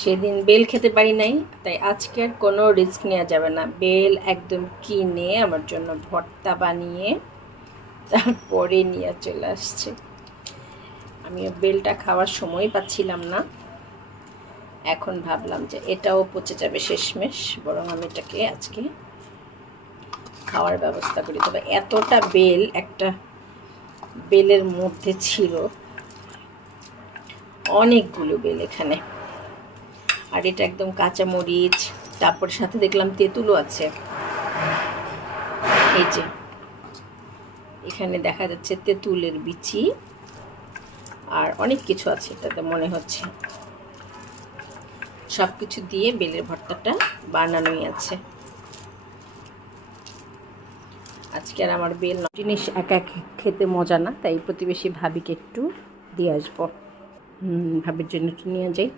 সেদিন বেল খেতে পারি নাই, তাই আজকে আর কোনো রিস্ক নেওয়া যাবে না। বেল একদম কিনে আমার জন্য ভর্তা বানিয়ে তারপরে নিয়ে চলে আসছে। আমি বেলটা খাওয়ার সময় পাচ্ছিলাম না, এখন ভাবলাম যে এটাও পচে যাবে শেষমেশ, বরং আমি এটাকে আজকে খাওয়ার ব্যবস্থা করি। তবে এতটা বেল একটা বেলের মধ্যে ছিল, অনেকগুলো বেল এখানে। আর এটা একদম কাঁচা মরিচ, তারপর সাথে দেখলাম তেঁতুলও আছে। এই যে এখানে দেখা যাচ্ছে তেঁতুলের বিচি, আর অনেক কিছু আছে এটাতে মনে হচ্ছে। সব কিছু দিয়ে বেলের ভর্তাটা বানানোই আছে। আজকে আর আমার বেল জিনিস একা খেতে মজা না, তাই প্রতিবেশী ভাবিকে একটু দিয়ে আসবো। ভাবির জন্য একটু নিয়ে যাই।